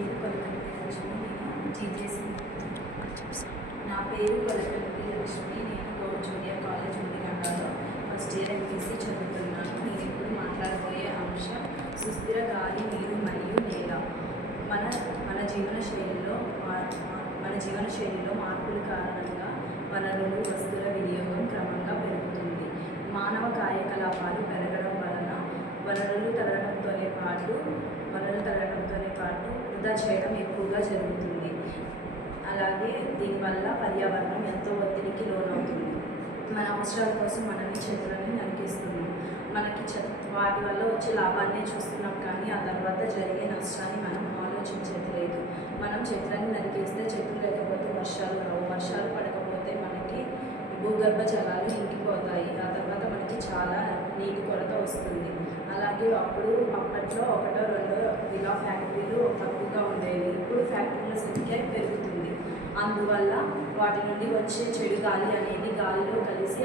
పేరు కొలకల్లి లక్ష్మి. నేను జీజేసీ నా పేరు కొలకల్లి లక్ష్మి. నేను గౌడ్ జూనియర్ కాలేజ్ ఉండిగండలో ఫస్ట్ ఇయర్ ఎంపీసీ చదువుతున్నాను. నేను ఇప్పుడు మాట్లాడబోయే అంశం సుస్థిర గాలి, నీరు మరియు నేల. మన మన జీవన శైలిలో మార్పుల కారణంగా వనరులు, వస్తువుల వినియోగం క్రమంగా పెరుగుతుంది. మానవ కార్యకలాపాలు పెరగడం వలన వనరులు తరగడంతోనే పాటు వృధా చేయడం ఎక్కువగా జరుగుతుంది. అలాగే దీనివల్ల పర్యావరణం ఎంతో ఒత్తిడికి లోనవుతుంది. మన అవసరాల కోసం మనం ఈ చెట్లని నరికేస్తున్నాం. వాటి వల్ల వచ్చే లాభాన్ని చూస్తున్నాం, కానీ ఆ తర్వాత జరిగే నష్టాన్ని మనం ఆలోచించట్లేదు. మనం చెట్లని నరికేస్తే చెట్లు లేకపోతే వర్షాలు రావు, వర్షాలు పడకపోతే మనకి భూగర్భ జలాలు ఇంకిపోతాయి. ఆ తర్వాత మనకి చాలా నీటి కొరత వస్తుంది. అలాగే అప్పట్లో ఒకటో రెండో ఇలా ఫ్యాక్టరీలు తక్కువగా ఉండేవి. ఇప్పుడు ఫ్యాక్టరీల సంఖ్య పెరుగుతుంది. అందువల్ల వాటి నుండి వచ్చే చెడు గాలి అనేది గాలిలో కలిసి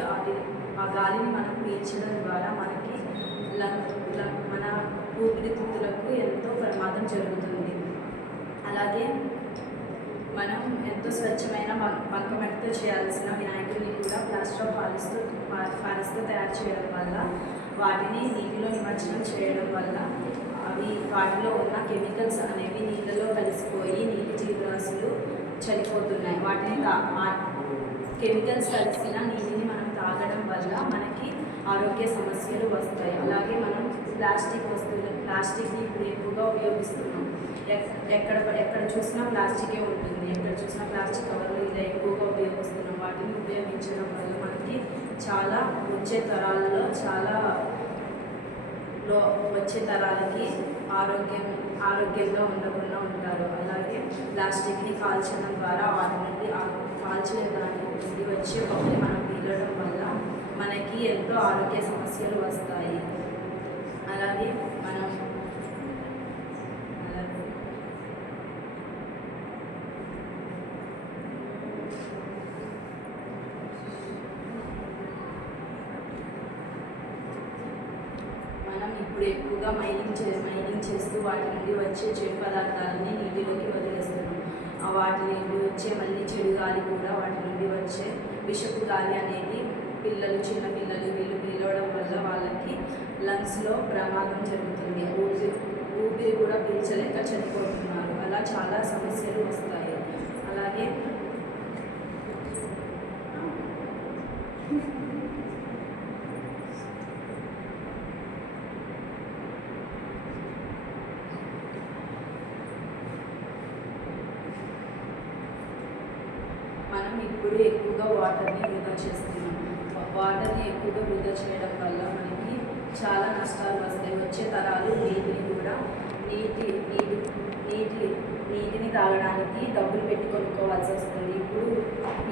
ఆ గాలిని మనం పీల్చడం ద్వారా మన ఊపిరితిత్తులకు ఎంతో ప్రమాదం జరుగుతుంది. అలాగే మనం ఎంతో స్వచ్ఛమైన బంకమట్టితో చేయాల్సిన వినాయకుడిని కూడా ప్లాస్టర్ ఆఫ్ పారిస్తో తయారు చేయడం వల్ల, వాటిని నీటిలో నిమజ్జనం చేయడం వల్ల వాటిలో ఉన్న కెమికల్స్ అనేవి నీళ్ళలో కలిసిపోయి నీటి జీవరాశులు చనిపోతున్నాయి. కెమికల్స్ కలిసిన నీటిని మనం తాగడం వల్ల మనకి ఆరోగ్య సమస్యలు వస్తాయి. అలాగే మనం ప్లాస్టిక్ని ఇప్పుడు ఎక్కువగా ఉపయోగిస్తున్నాం. ఎక్కడ చూసినా ప్లాస్టికే ఉంటుంది. ఎక్కడ చూసినా ప్లాస్టిక్ కవర్లు ఇలా ఎక్కువగా ఉపయోగిస్తున్నాం. వాటిని ఉపయోగించడం వల్ల మనకి వచ్చే తరాలకి ఆరోగ్యంగా ఉండకుండా ఉంటారు. అలాగే ప్లాస్టిక్ని కాల్చడం ద్వారా వాటి నుండి కాల్చిన దాని నుండి వచ్చే పొగని మనం పీలడం వల్ల మనకి ఎంతో ఆరోగ్య సమస్యలు వస్తాయి. అలాగే మనం ఇప్పుడు ఎక్కువగా మైనింగ్ చేస్తూ వాటి నుండి వచ్చే చెడు పదార్థాలని నీటిలోకి వదిలేస్తున్నాం. వాటి నుండి వచ్చే మళ్ళీ చెడు గాలి కూడా వాటి నుండి వచ్చే విషపు గాలి అనేది చిన్న పిల్లలు వీళ్ళు పీలవడం వల్ల వాళ్ళకి లంగ్స్లో ప్రమాదం జరుగుతుంది. ఊపిరి కూడా పీల్చలేక చనిపోతున్నారు. అలా చాలా సమస్యలు వస్తాయి. అలాగే మనం ఇప్పుడు ఎక్కువగా వాటర్ని వృధా చేస్తున్నాం. వాటర్ని ఎక్కువగా వృధా చేయడం వల్ల మనకి చాలా నష్టాలు వస్తాయి. వచ్చే తరాలు నీటిని తాగడానికి డబ్బులు పెట్టి కొనుక్కోవాల్సి వస్తుంది.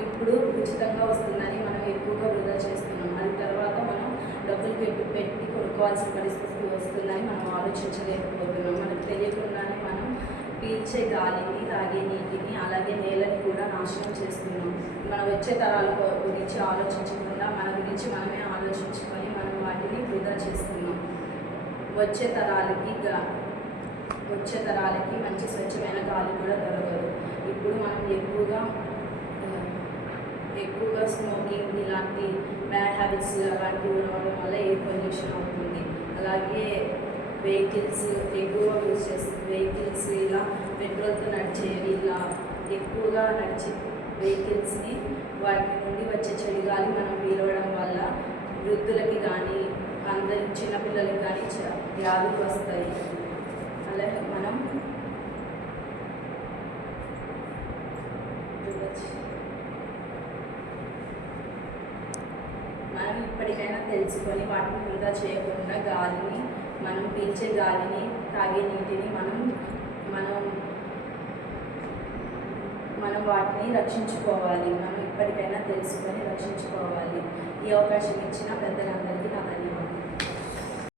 ఇప్పుడు ఉచితంగా వస్తుందని మనం ఎక్కువగా వృధా చేస్తున్నాం. అది తర్వాత మనం డబ్బులు పెట్టి కొనుక్కోవాల్సిన పరిస్థితి వస్తుందని మనం ఆలోచించలేకపోతున్నాం. మనకు తెలియకుండానే మనం పీల్చే గాలిని, తాగే నీటిని, అలాగే నేలని కూడా నాశనం చేస్తున్నాం. మన వచ్చే తరాల గురించి ఆలోచించకుండా మన గురించి మనమే ఆలోచించుకొని మనం వాటిని వృధా చేస్తున్నాం. వచ్చే తరాలకి మంచి స్వచ్ఛమైన గాలి కూడా దొరకదు. ఇప్పుడు మనం ఎక్కువగా స్మోకింగ్ ఇలాంటి బ్యాడ్ హ్యాబిట్స్ అలాంటివి ఉండడం వల్ల ఎయిర్ పొల్యూషన్ అవుతుంది. అలాగే వెహికల్స్ ఎక్కువగా యూజ్ చేస్తుంది. వెహికల్స్ ఇలా పెట్రోల్తో నడిచేవి, ఇలా ఎక్కువగా నడిచే వెహికల్స్ని వాటి నుండి వచ్చే చెడు గాలి మనం పీలవడం వల్ల వృద్ధులకి కానీ చిన్నపిల్లలకి కానీ వ్యాధులు వస్తాయి. అలాగే మనం ఇప్పటికైనా తెలుసుకొని వాటిని వృధా చేయకుండా మనం పీల్చే గాలిని, తాగే నీటిని మనం వాటిని రక్షించుకోవాలి. మనం ఇప్పటికైనా తెలుసుకొని రక్షించుకోవాలి. ఈ అవకాశం ఇచ్చిన పెద్దలందరికీ